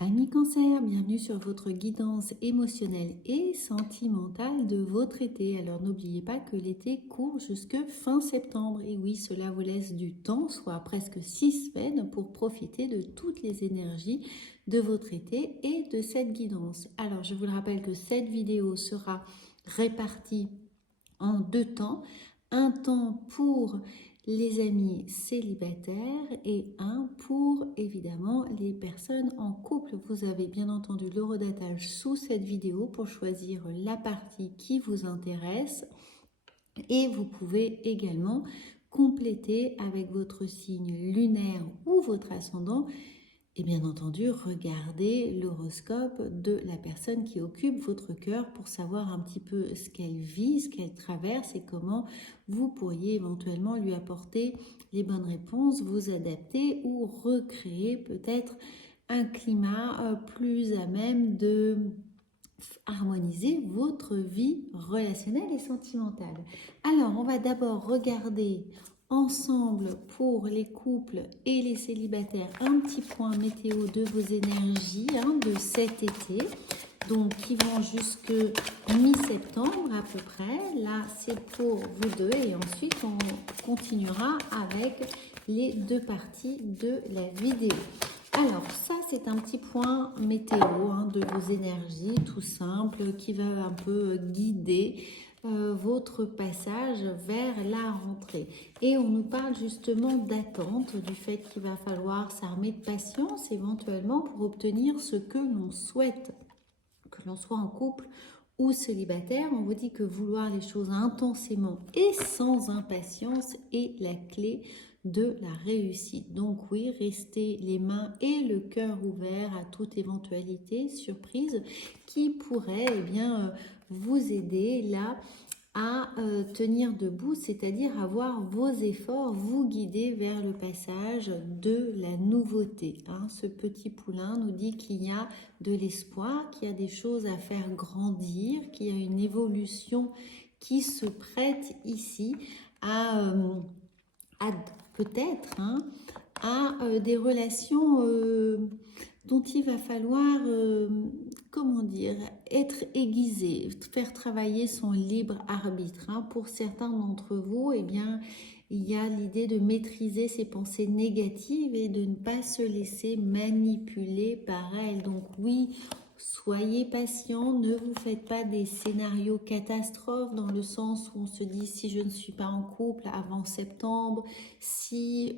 Amis Cancer, bienvenue sur votre guidance émotionnelle et sentimentale de votre été. Alors n'oubliez pas que l'été court jusque fin septembre. Et oui, cela vous laisse du temps, soit presque 6 semaines, pour profiter de toutes les énergies de votre été et de cette guidance. Alors je vous le rappelle que cette vidéo sera répartie en 2 temps. Un temps pour les amis célibataires et un pour évidemment les personnes en couple. Vous avez bien entendu l'horodatage sous cette vidéo pour choisir la partie qui vous intéresse et vous pouvez également compléter avec votre signe lunaire ou votre ascendant. Et bien entendu, regardez l'horoscope de la personne qui occupe votre cœur pour savoir un petit peu ce qu'elle vit, ce qu'elle traverse et comment vous pourriez éventuellement lui apporter les bonnes réponses, vous adapter ou recréer peut-être un climat plus à même de harmoniser votre vie relationnelle et sentimentale. Alors, on va d'abord regarder ensemble pour les couples et les célibataires un petit point météo de vos énergies de cet été, donc qui vont jusque mi-septembre à peu près. Là c'est pour vous deux et ensuite on continuera avec les deux parties de la vidéo. Alors ça c'est un petit point météo de vos énergies tout simple qui va un peu guider votre passage vers la rentrée. Et on nous parle justement d'attente, du fait qu'il va falloir s'armer de patience éventuellement pour obtenir ce que l'on souhaite, que l'on soit en couple ou célibataire. On vous dit que vouloir les choses intensément et sans impatience est la clé de la réussite. Donc oui, restez les mains et le cœur ouverts à toute éventualité, surprise qui pourrait vous aider là à tenir debout, c'est-à-dire à voir vos efforts vous guider vers le passage de la nouveauté. Ce petit poulain nous dit qu'il y a de l'espoir, qu'il y a des choses à faire grandir, qu'il y a une évolution qui se prête ici à peut-être à des relations dont il va falloir, comment dire, être aiguisé, faire travailler son libre arbitre. Pour certains d'entre vous, eh bien, il y a l'idée de maîtriser ses pensées négatives et de ne pas se laisser manipuler par elles. Donc oui, soyez patient, ne vous faites pas des scénarios catastrophes dans le sens où on se dit si je ne suis pas en couple avant septembre, si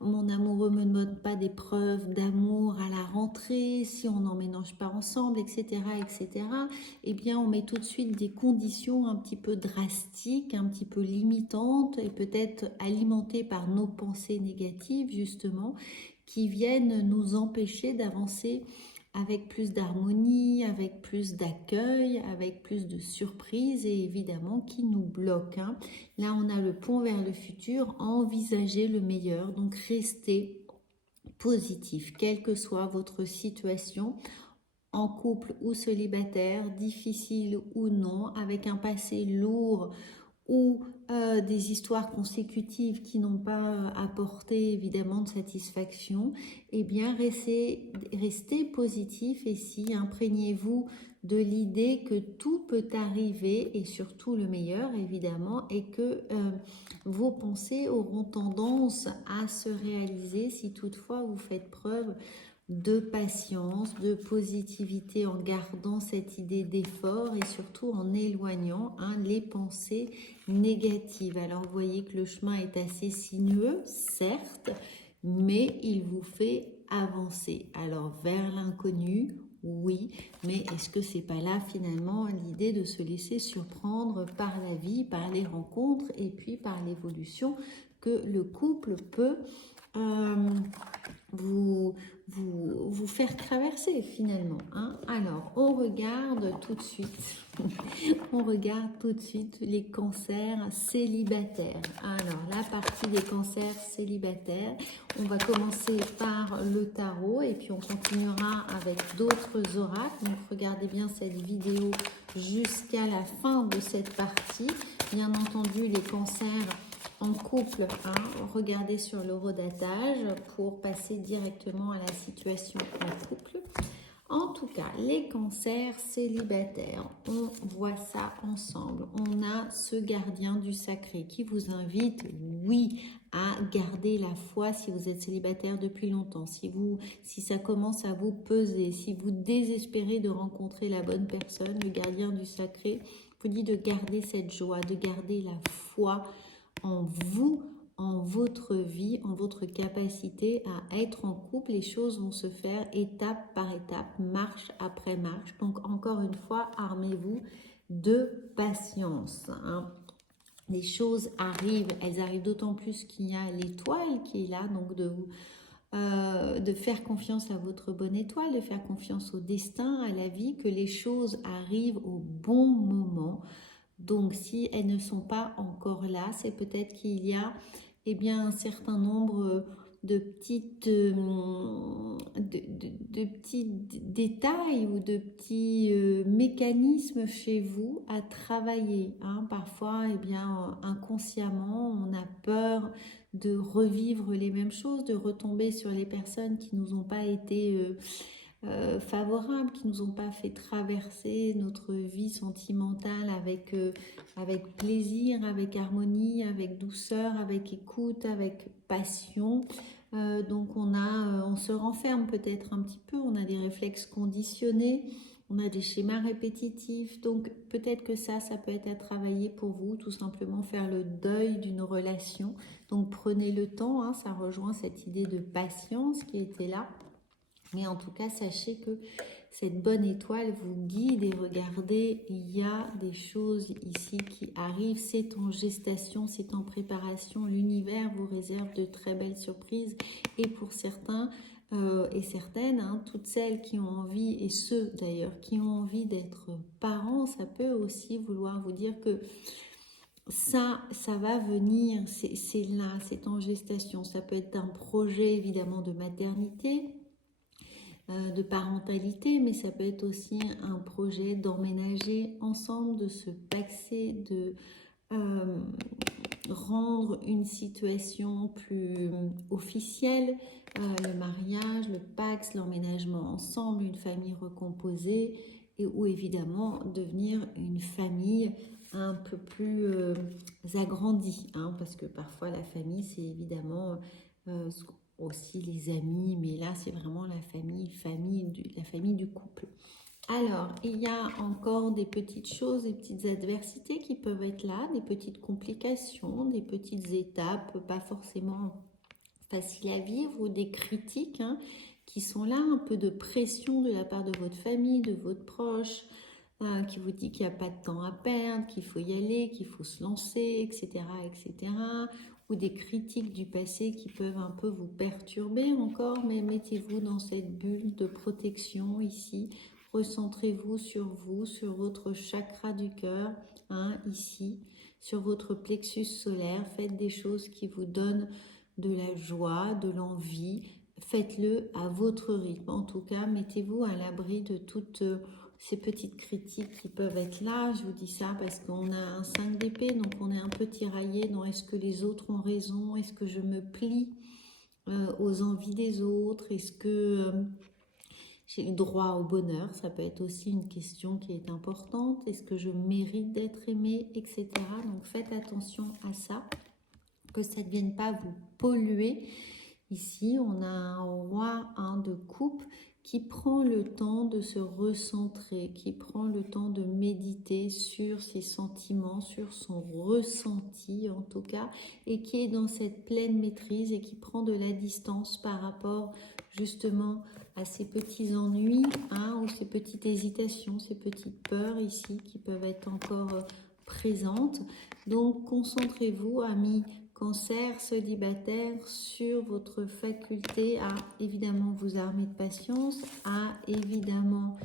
mon amoureux ne me donne pas des preuves d'amour à la rentrée, si on n'emménage pas ensemble, etc., etc., eh bien on met tout de suite des conditions un petit peu drastiques, un petit peu limitantes et peut-être alimentées par nos pensées négatives justement, qui viennent nous empêcher d'avancer avec plus d'harmonie, avec plus d'accueil, avec plus de surprise et évidemment qui nous bloque. Là, on a le pont vers le futur, envisager le meilleur, donc restez positif, quelle que soit votre situation, en couple ou célibataire, difficile ou non, avec un passé lourd ou des histoires consécutives qui n'ont pas apporté évidemment de satisfaction, eh bien restez positif et si imprégnez-vous de l'idée que tout peut arriver et surtout le meilleur évidemment et que vos pensées auront tendance à se réaliser si toutefois vous faites preuve de patience, de positivité en gardant cette idée d'effort et surtout en éloignant les pensées négatives. Alors vous voyez que le chemin est assez sinueux, certes, mais il vous fait avancer. Alors vers l'inconnu, oui, mais est-ce que c'est pas là finalement l'idée de se laisser surprendre par la vie, par les rencontres et puis par l'évolution que le couple peut vous faire traverser finalement. Alors, on regarde tout de suite. On regarde tout de suite les cancers célibataires. Alors, la partie des cancers célibataires, on va commencer par le tarot et puis on continuera avec d'autres oracles. Donc, regardez bien cette vidéo jusqu'à la fin de cette partie. Bien entendu, les cancers en couple, hein, regardez sur l'horodatage pour passer directement à la situation en couple. En tout cas, les cancers célibataires, on voit ça ensemble. On a ce gardien du sacré qui vous invite, oui, à garder la foi si vous êtes célibataire depuis longtemps, si ça commence à vous peser, si vous désespérez de rencontrer la bonne personne, le gardien du sacré vous dit de garder cette joie, de garder la foi en vous, en votre vie, en votre capacité à être en couple. Les choses vont se faire étape par étape, marche après marche. Donc encore une fois, armez-vous de patience, hein. Les choses arrivent, elles arrivent d'autant plus qu'il y a l'étoile qui est là, donc de faire confiance à votre bonne étoile, de faire confiance au destin, à la vie, que les choses arrivent au bon moment. Donc si elles ne sont pas encore là, c'est peut-être qu'il y a un certain nombre de petits détails ou de petits mécanismes chez vous à travailler, hein. Parfois, inconsciemment, on a peur de revivre les mêmes choses, de retomber sur les personnes qui nous ont pas été favorables, qui nous ont pas fait traverser notre vie sentimentale avec plaisir, avec harmonie, avec douceur, avec écoute, avec passion. Donc on se renferme peut-être un petit peu, on a des réflexes conditionnés, on a des schémas répétitifs, donc peut-être que ça peut être à travailler pour vous, tout simplement faire le deuil d'une relation. Donc prenez le temps, hein, ça rejoint cette idée de patience qui était là. Mais en tout cas, sachez que cette bonne étoile vous guide et regardez, il y a des choses ici qui arrivent. C'est en gestation, c'est en préparation. L'univers vous réserve de très belles surprises. Et pour certains et certaines, hein, toutes celles qui ont envie, et ceux d'ailleurs qui ont envie d'être parents, ça peut aussi vouloir vous dire que ça va venir, c'est là, c'est en gestation. Ça peut être un projet évidemment de maternité, de parentalité, mais ça peut être aussi un projet d'emménager ensemble, de se paxer, de rendre une situation plus officielle, le mariage, le pax, l'emménagement ensemble, une famille recomposée, et ou évidemment devenir une famille un peu plus agrandie, hein, parce que parfois la famille c'est évidemment aussi les amis, mais là c'est vraiment la famille du couple. Alors, il y a encore des petites choses, des petites adversités qui peuvent être là, des petites complications, des petites étapes pas forcément faciles à vivre, ou des critiques, hein, qui sont là, un peu de pression de la part de votre famille, de votre proche, qui vous dit qu'il n'y a pas de temps à perdre, qu'il faut y aller, qu'il faut se lancer, etc., etc., ou des critiques du passé qui peuvent un peu vous perturber encore, mais mettez-vous dans cette bulle de protection ici. Recentrez-vous, sur votre chakra du cœur, hein, ici, sur votre plexus solaire. Faites des choses qui vous donnent de la joie, de l'envie. Faites-le à votre rythme. En tout cas, mettez-vous à l'abri de toutes ces petites critiques qui peuvent être là. Je vous dis ça parce qu'on a un 5 d'épée, donc on est un peu tiraillé dans est-ce que les autres ont raison, est-ce que je me plie aux envies des autres, est-ce que j'ai le droit au bonheur, ça peut être aussi une question qui est importante, est-ce que je mérite d'être aimée, etc. Donc faites attention à ça, que ça ne vienne pas vous polluer. Ici, on a un roi de coupe qui prend le temps de se recentrer, qui prend le temps de méditer sur ses sentiments, sur son ressenti en tout cas, et qui est dans cette pleine maîtrise et qui prend de la distance par rapport justement à ces petits ennuis, hein, ou ces petites hésitations, ces petites peurs ici qui peuvent être encore présentes. Donc concentrez-vous, amis Cancer célibataire, sur votre faculté à évidemment vous armer de patience, à évidemment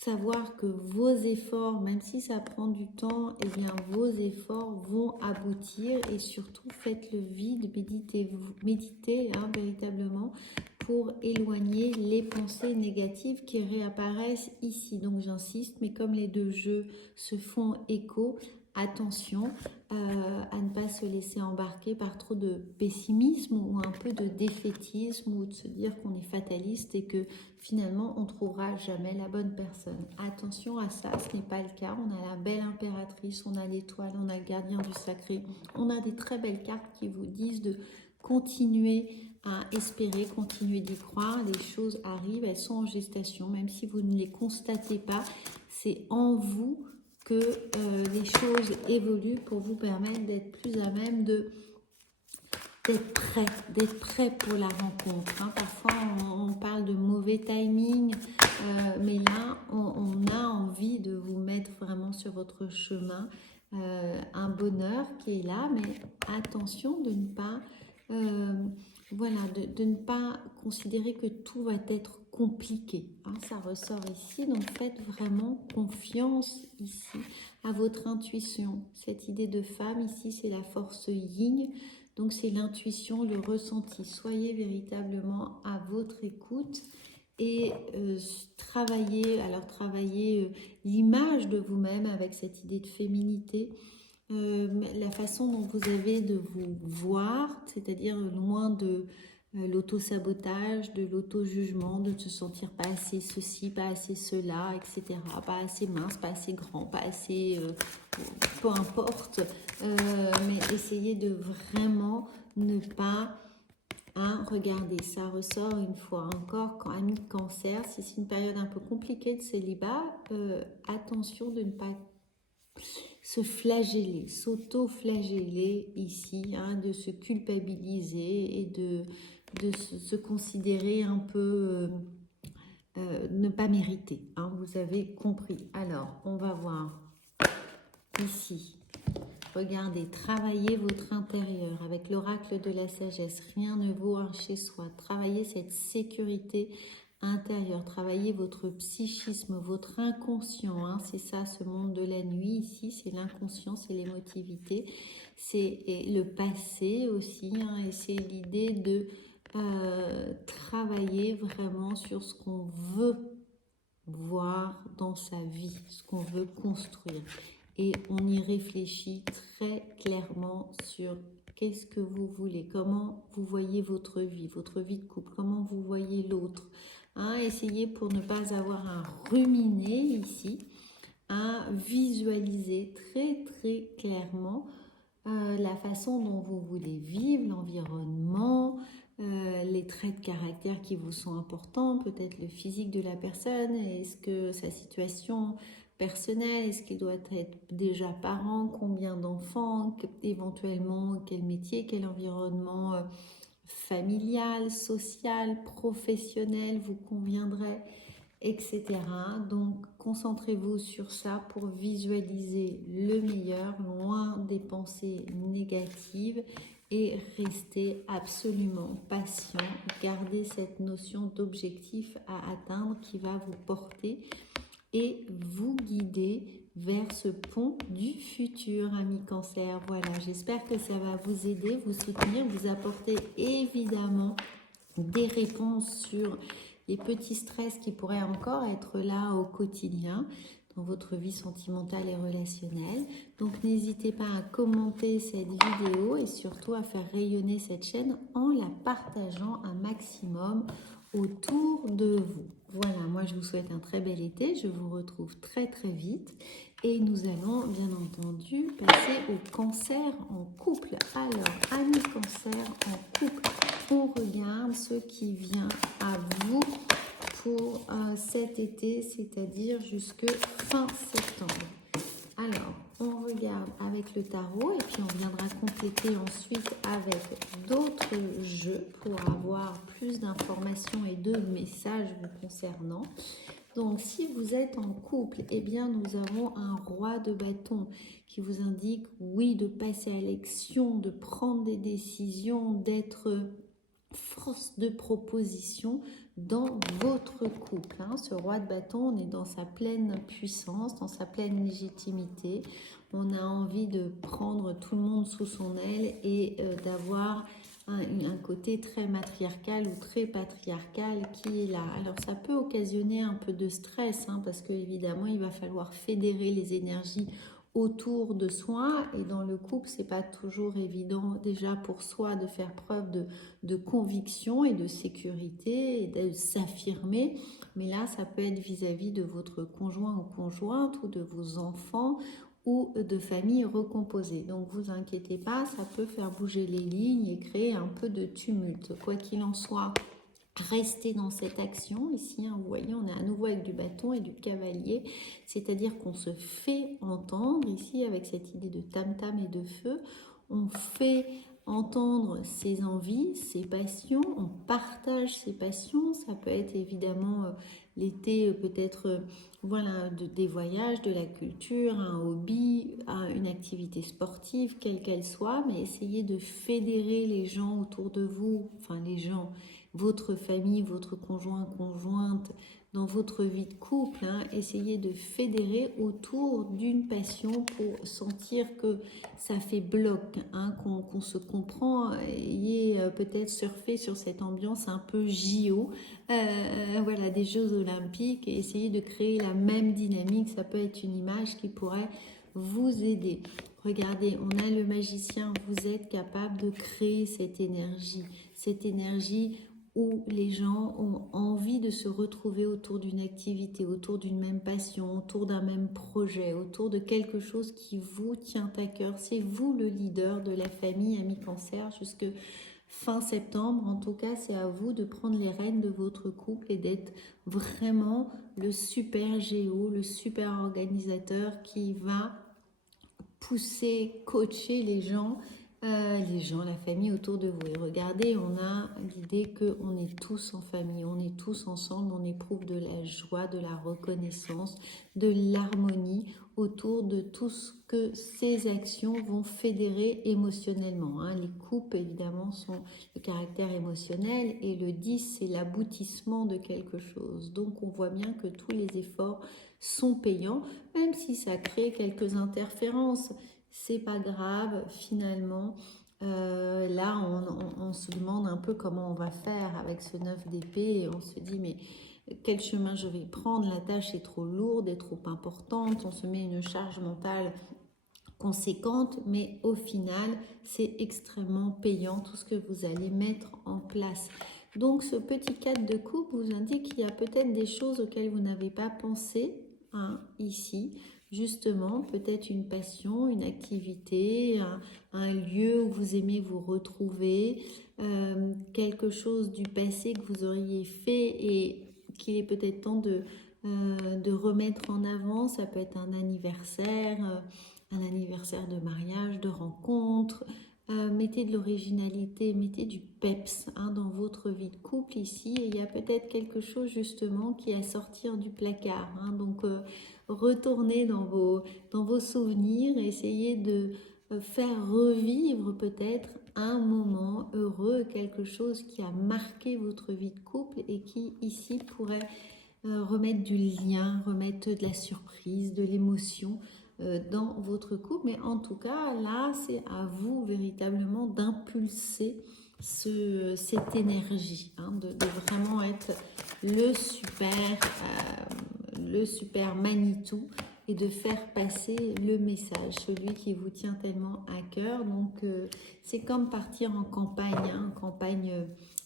savoir que vos efforts, même si ça prend du temps, eh bien vos efforts vont aboutir, et surtout faites le vide, méditez hein, véritablement pour éloigner les pensées négatives qui réapparaissent ici. Donc j'insiste, mais comme les deux jeux se font écho, attention à ne pas se laisser embarquer par trop de pessimisme ou un peu de défaitisme ou de se dire qu'on est fataliste et que finalement on ne trouvera jamais la bonne personne. Attention à ça, ce n'est pas le cas. On a la belle impératrice, on a l'étoile, on a le gardien du sacré. On a des très belles cartes qui vous disent de continuer à espérer, continuer d'y croire. Les choses arrivent, elles sont en gestation, même si vous ne les constatez pas. C'est en vous que les choses évoluent pour vous permettre d'être plus à même d'être prêt pour la rencontre. Hein. Parfois, on parle de mauvais timing, mais là, on a envie de vous mettre vraiment sur votre chemin. Un bonheur qui est là, mais attention de ne pas, voilà, de ne pas considérer que tout va être compliqué. Hein. Ça ressort ici, donc faites vraiment confiance ici à votre intuition. Cette idée de femme ici, c'est la force yin. Donc, c'est l'intuition, le ressenti. Soyez véritablement à votre écoute et travaillez l'image de vous-même avec cette idée de féminité. La façon dont vous avez de vous voir, c'est-à-dire loin de l'auto-sabotage, de l'auto-jugement, de se sentir pas assez ceci, pas assez cela, etc. Pas assez mince, pas assez grand, pas assez... peu importe, mais essayez de vraiment ne pas... regardez, ça ressort une fois encore quand ami cancer, si c'est une période un peu compliquée de célibat, attention de ne pas se flageller, s'auto-flageller ici, hein, de se culpabiliser et de se considérer un peu ne pas mériter. Hein, vous avez compris. Alors, on va voir ici. Regardez, travaillez votre intérieur avec l'oracle de la sagesse. Rien ne vaut un chez soi. Travaillez cette sécurité intérieure. Travaillez votre psychisme, votre inconscient. Hein, c'est ça, ce monde de la nuit ici. C'est l'inconscient, c'est l'émotivité. C'est le passé aussi. Hein, et c'est l'idée de travailler vraiment sur ce qu'on veut voir dans sa vie, ce qu'on veut construire. Et on y réfléchit très clairement sur qu'est-ce que vous voulez, comment vous voyez votre vie de couple, comment vous voyez l'autre. Hein, essayez pour ne pas avoir à ruminer ici, à visualiser très très clairement la façon dont vous voulez vivre, l'environnement, les traits de caractère qui vous sont importants, peut-être le physique de la personne, est-ce que sa situation personnelle, est-ce qu'il doit être déjà parent, combien d'enfants, éventuellement quel métier, quel environnement familial, social, professionnel vous conviendrait, etc. Donc, concentrez-vous sur ça pour visualiser le meilleur, loin des pensées négatives et restez absolument patient. Gardez cette notion d'objectif à atteindre qui va vous porter et vous guider vers ce pont du futur, amis cancer. Voilà, j'espère que ça va vous aider, vous soutenir, vous apporter évidemment des réponses sur les petits stress qui pourraient encore être là au quotidien dans votre vie sentimentale et relationnelle. Donc n'hésitez pas à commenter cette vidéo et surtout à faire rayonner cette chaîne en la partageant un maximum autour de vous. Voilà, moi je vous souhaite un très bel été, je vous retrouve très très vite et nous allons bien entendu passer au cancer en couple. Alors, amis cancer en couple, on regarde ce qui vient à vous pour cet été, c'est-à-dire jusque fin septembre. Alors, on regarde avec le tarot et puis on viendra compléter ensuite avec d'autres jeux pour avoir plus d'informations et de messages vous concernant. Donc, si vous êtes en couple, eh bien, nous avons un roi de bâton qui vous indique, oui, de passer à l'action, de prendre des décisions, d'être force de proposition dans votre couple. Hein. Ce roi de bâton, on est dans sa pleine puissance, dans sa pleine légitimité. On a envie de prendre tout le monde sous son aile et d'avoir un côté très matriarcal ou très patriarcal qui est là. Alors ça peut occasionner un peu de stress, hein, parce que évidemment il va falloir fédérer les énergies autour de soi, et dans le couple c'est pas toujours évident déjà pour soi de faire preuve de conviction et de sécurité et de s'affirmer, mais là ça peut être vis-à-vis de votre conjoint ou conjointe ou de vos enfants ou de famille recomposée. Donc vous inquiétez pas, ça peut faire bouger les lignes et créer un peu de tumulte. Quoi qu'il en soit, rester dans cette action. Ici, hein, vous voyez, on est à nouveau avec du bâton et du cavalier, c'est-à-dire qu'on se fait entendre, ici avec cette idée de tam-tam et de feu, on fait entendre ses envies, ses passions, on partage ses passions. Ça peut être évidemment l'été, peut-être voilà, des voyages, de la culture, un hobby, une activité sportive, quelle qu'elle soit, mais essayez de fédérer les gens autour de vous, enfin les gens, votre famille, votre conjoint, conjointe, dans votre vie de couple, hein, essayez de fédérer autour d'une passion pour sentir que ça fait bloc, hein, qu'on se comprend. Ayez peut-être surfé sur cette ambiance un peu JO, voilà, des Jeux Olympiques, et essayez de créer la même dynamique. Ça peut être une image qui pourrait vous aider. Regardez, on a le magicien, vous êtes capable de créer cette énergie où les gens ont envie de se retrouver autour d'une activité, autour d'une même passion, autour d'un même projet, autour de quelque chose qui vous tient à cœur. C'est vous le leader de la famille Amis Cancer jusque fin septembre. En tout cas, c'est à vous de prendre les rênes de votre couple et d'être vraiment le super géo, le super organisateur qui va pousser, coacher les gens, la famille autour de vous. Et regardez, on a l'idée qu'on est tous en famille, on est tous ensemble, on éprouve de la joie, de la reconnaissance, de l'harmonie autour de tout ce que ces actions vont fédérer émotionnellement. Hein. Les coupes, évidemment, sont le caractère émotionnel, et le 10, c'est l'aboutissement de quelque chose. Donc, on voit bien que tous les efforts sont payants, même si ça crée quelques interférences. C'est pas grave, finalement. Là, on se demande un peu comment on va faire avec ce 9 d'épée, et on se dit, mais quel chemin je vais prendre? La tâche est trop lourde, est trop importante, on se met une charge mentale conséquente, mais au final, c'est extrêmement payant tout ce que vous allez mettre en place. Donc, ce petit 4 de coupe vous indique qu'il y a peut-être des choses auxquelles vous n'avez pas pensé, hein, ici. Justement, peut-être une passion, une activité, un lieu où vous aimez vous retrouver, quelque chose du passé que vous auriez fait et qu'il est peut-être temps de remettre en avant. Ça peut être un anniversaire de mariage, de rencontre. Mettez de l'originalité, mettez du peps, hein, dans votre vie de couple ici. Et il y a peut-être quelque chose justement qui est à sortir du placard. Hein. Donc retournez dans vos souvenirs, essayez de faire revivre peut-être un moment heureux, quelque chose qui a marqué votre vie de couple et qui ici pourrait remettre du lien, remettre de la surprise, de l'émotion dans votre couple. Mais en tout cas, là, c'est à vous véritablement d'impulser cette énergie, hein, de vraiment être le super Manitou, et de faire passer le message, celui qui vous tient tellement à cœur. Donc, c'est comme partir en campagne, hein, campagne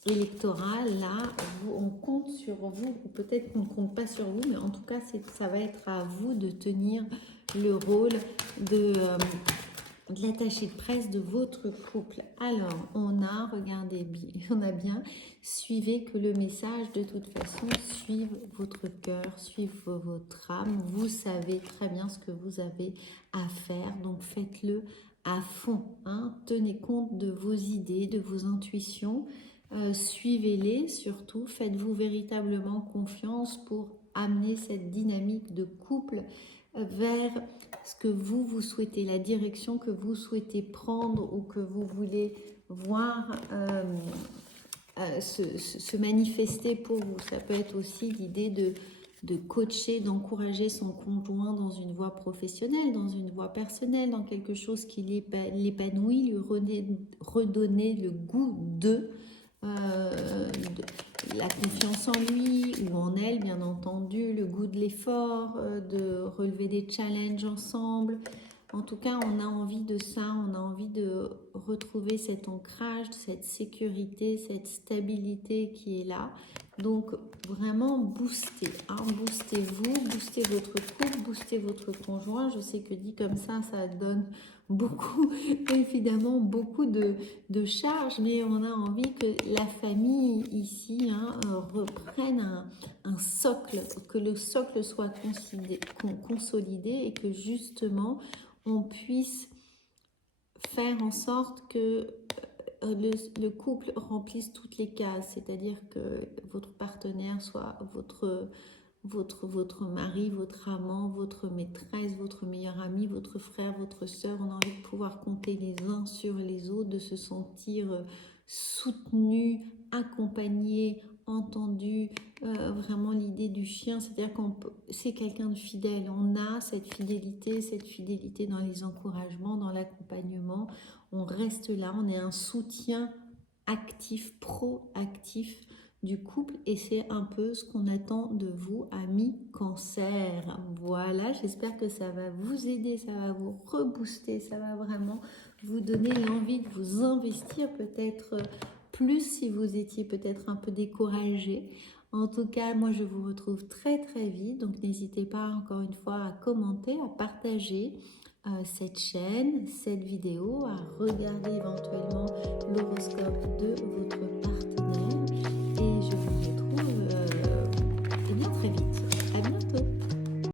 électorale. Là, on compte sur vous, ou peut-être qu'on ne compte pas sur vous, mais en tout cas, ça va être à vous de tenir le rôle de l'attaché de presse de votre couple. Alors, regardez bien, on a bien, suivez que le message de toute façon suive votre cœur, suive votre âme. Vous savez très bien ce que vous avez à faire, donc faites-le à fond. Hein. Tenez compte de vos idées, de vos intuitions, suivez-les surtout, faites-vous véritablement confiance pour amener cette dynamique de couple vers ce que vous souhaitez, la direction que vous souhaitez prendre ou que vous voulez voir se manifester pour vous. Ça peut être aussi l'idée de coacher, d'encourager son conjoint dans une voie professionnelle, dans une voie personnelle, dans quelque chose qui l'épanouit, lui redonner le goût de la confiance en lui ou en elle, bien entendu, le goût de l'effort, de relever des challenges ensemble, En tout cas, on a envie de ça, on a envie de retrouver cet ancrage, cette sécurité, cette stabilité qui est là. Donc, vraiment booster, hein, boostez-vous, boostez votre couple, boostez votre conjoint. Je sais que dit comme ça donne beaucoup, évidemment, beaucoup de charges, mais on a envie que la famille ici hein, reprenne un socle, que le socle soit consolidé et que justement, on puisse faire en sorte que le couple remplisse toutes les cases, c'est-à-dire que votre partenaire soit votre mari, votre amant, votre maîtresse, votre meilleur ami, votre frère, votre soeur. On a envie de pouvoir compter les uns sur les autres, de se sentir soutenu, accompagné, entendu. Vraiment l'idée du chien, c'est-à-dire qu'on c'est quelqu'un de fidèle. On a cette fidélité dans les encouragements, dans l'accompagnement. On reste là, on est un soutien actif, proactif du couple et c'est un peu ce qu'on attend de vous, amis Cancer. Voilà, j'espère que ça va vous aider, ça va vous rebooster, ça va vraiment vous donner l'envie de vous investir peut-être plus si vous étiez peut-être un peu découragé. En tout cas, moi je vous retrouve très vite, donc n'hésitez pas encore une fois à commenter, à partager cette chaîne, cette vidéo, à regarder éventuellement l'horoscope de votre